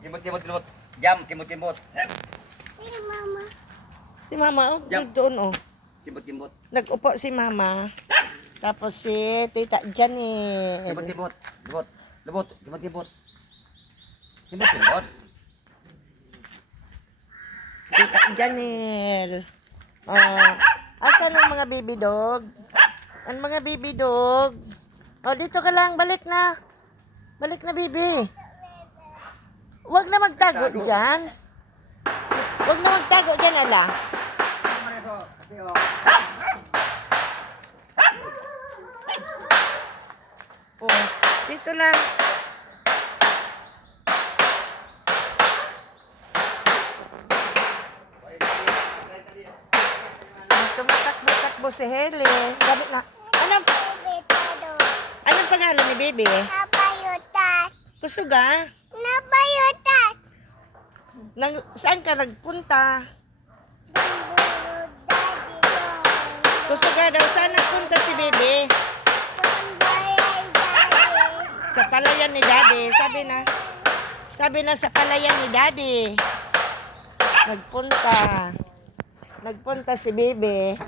Kimot. Jam, kimot. Si Mama, oh, Yep. doon, oh. Kimot. Nag-upo si Mama. Tapos si Tita Janet. Kimot. Lubot. Kimot. Tita Janel. Oh, asan ang mga baby dog? Ang mga baby dog. Oh, dito ka lang. Balik na, baby. Huwag na magtago dyan. Ala. Oh, dito lang. Tumatakbo si Helen. Gabi na. Anong pangalan ni baby? Napayutas. Kusuga? Napayutas. Saan ka nagpunta? Daddy. Kusuga daw, saan nagpunta si baby? Sa palayan ni Daddy. Sabi na sa palayan ni Daddy. Nagpunta si baby.